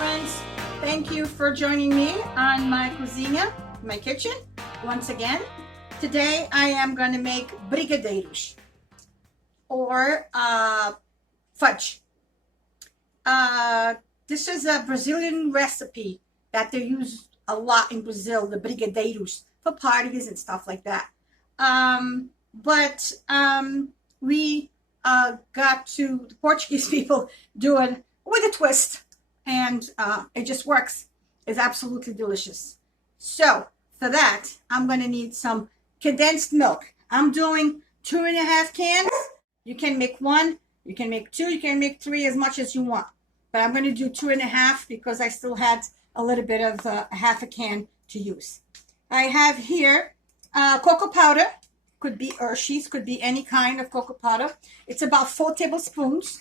friends. Thank you for joining me on Minha Cozinha, my kitchen, once again. Today I am going to make brigadeiros, or fudge. This is a Brazilian recipe that they use a lot in Brazil, the brigadeiros, for parties and stuff like that. We got to, the Portuguese people do it with a twist, and it just works. It's absolutely delicious. So for that, I'm going to need some condensed milk. I'm doing 2.5 cans. You can make 1, you can make 2, you can make 3, as much as you want. But I'm going to do 2.5 because I still had a little bit of half a can to use. I have here cocoa powder. Could be Hershey's, could be any kind of cocoa powder. It's about 4 tablespoons.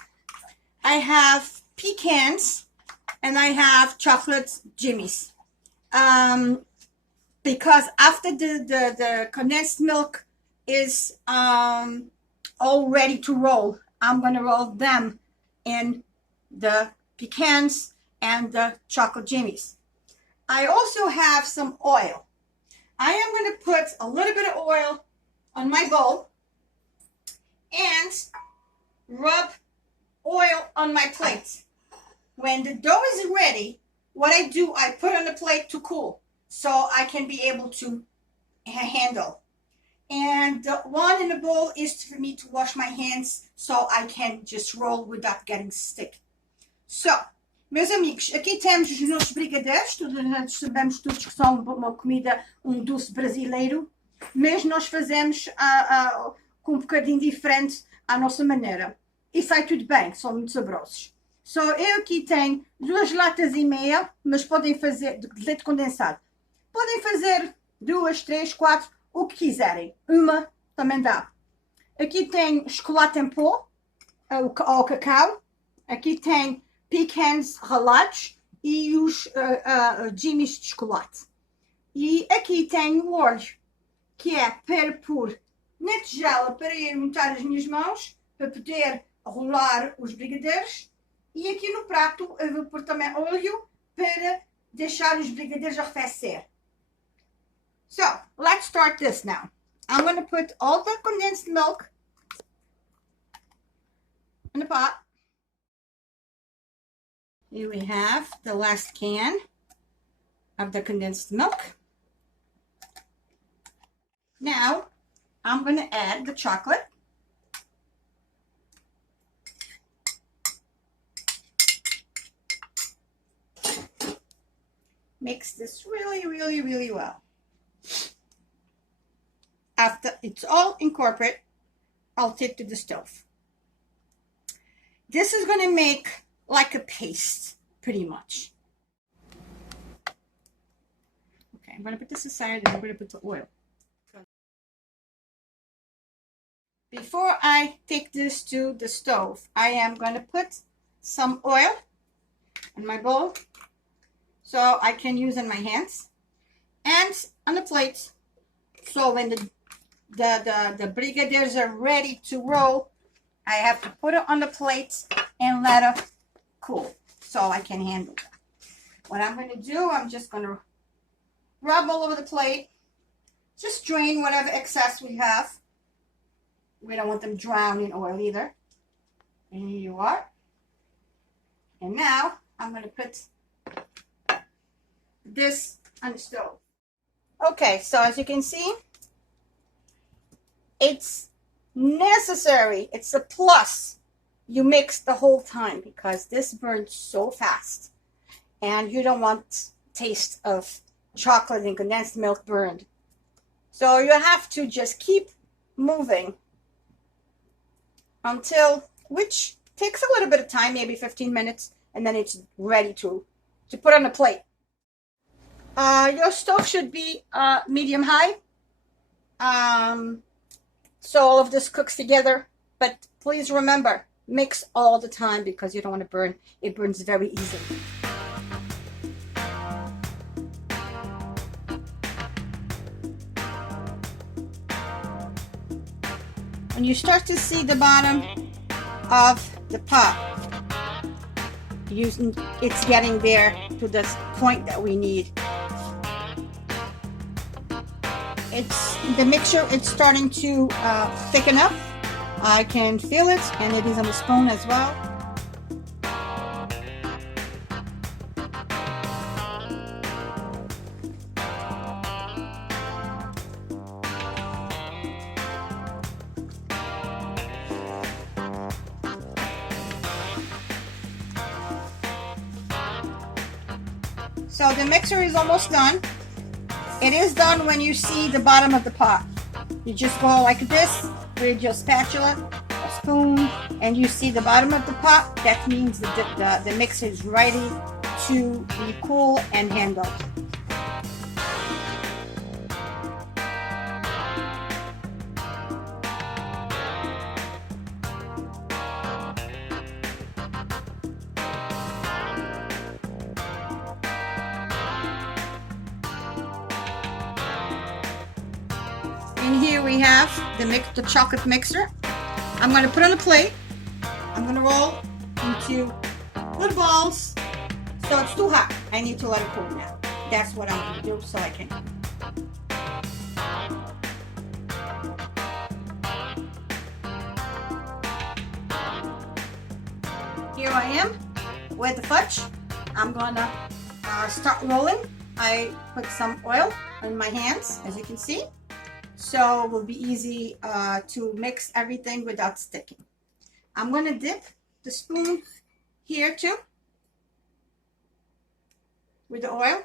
I have pecans, and I have chocolate jimmies. Because after the condensed milk is all ready to roll, I'm going to roll them in the pecans and the chocolate jimmies. I also have some oil. I am going to put a little bit of oil on my bowl and rub oil on my plate. When the dough is ready, what I do, I put on the plate to cool so I can be able to handle. And the one in the bowl is for me to wash my hands so I can just roll without getting stick. So, meus amigos, aqui temos os nossos brigadeiros. Todos sabemos todos que são uma comida, doce brasileiro, mas nós fazemos com um bocadinho diferente à nossa maneira. E sai tudo bem, são muito saborosos. So, eu aqui tenho 2 latas e meia, mas podem fazer de leite condensado. Podem fazer 2, 3, 4, o que quiserem. Uma também dá. Aqui tem chocolate em pó, ou cacau. Aqui tem pecans ralados e os jimmies de chocolate. E aqui tem o óleo, que é para pôr na tigela para ir untar as minhas mãos, para poder rolar os brigadeiros. E aqui no prato eu vou pôr também óleo para deixar os brigadeiros arrefecer. So, let's start this now. I'm going to put all the condensed milk in the pot. Here we have the last can of the condensed milk. Now, I'm going to add the chocolate. Mix this really, really, really well. After it's all incorporated, I'll take to the stove. This is going to make like a paste, pretty much. Okay, I'm going to put this aside and I'm going to put the oil. Before I take this to the stove, I am going to put some oil in my bowl so I can use in my hands and on the plate. So when the brigadeiros are ready to roll, I have to put it on the plate and let it cool so I can handle it. What I'm going to do, I'm just going to rub all over the plate. Just drain whatever excess we have. We don't want them drowned in oil either. And here you are. And now I'm going to put this on the stove. Okay, so as you can see, it's necessary, it's a plus, you mix the whole time because this burns so fast and you don't want taste of chocolate and condensed milk burned. So you have to just keep moving until, which takes a little bit of time, maybe 15 minutes, and then it's ready to put on a plate. Your stove should be medium high. So all of this cooks together, but please remember, mix all the time because you don't want to burn. It burns very easily. When you start to see the bottom of the pot, using, it's getting there to this point that we need. It's the mixture, it's starting to thicken up. I can feel it, and it is on the spoon as well. So the mixer is almost done. It is done when you see the bottom of the pot. You just go like this with your spatula, a spoon, and you see the bottom of the pot. That means the mixer is ready to be cool and handled. And here we have the chocolate mixer. I'm going to put on a plate. I'm going to roll into little balls. So it's too hot. I need to let it cool now. That's what I'm going to do so I can. Here I am with the fudge. I'm going to start rolling. I put some oil on my hands, as you can see. So it will be easy to mix everything without sticking. I'm going to dip the spoon here too with the oil.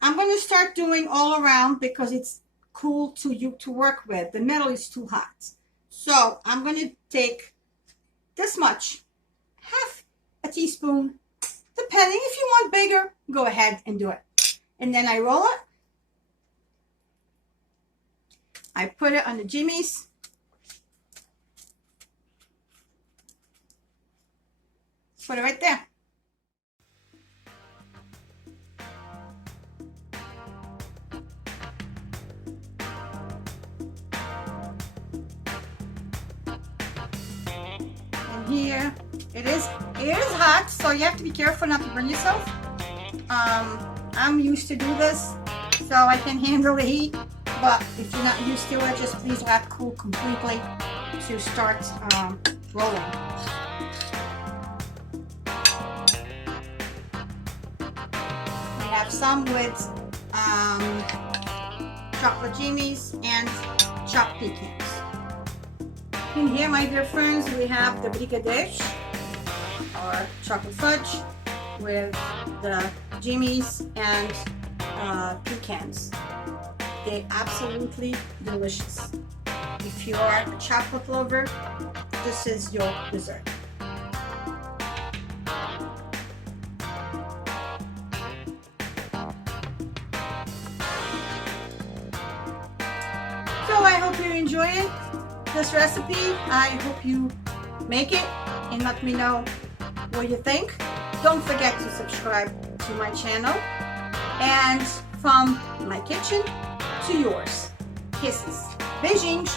I'm going to start doing all around because it's cool to work with. The middle is too hot. So I'm going to take this much, half a teaspoon, depending. If you want bigger, go ahead and do it. And then I roll it. I put it on the jimmies. Put it right there. And here it is hot, so you have to be careful not to burn yourself. I'm used to do this, so I can handle the heat. But if you're not used to it, just please let it cool completely to start rolling. We have some with chocolate jimmies and chopped pecans. In here, my dear friends, we have the Brigadeiros, or chocolate fudge, with the jimmies and pecans. They're absolutely delicious. If you are a chocolate lover, this is your dessert. So I hope you're enjoying this recipe. I hope you make it and let me know what you think. Don't forget to subscribe to my channel. And from my kitchen to yours. Kisses. Beijinhos.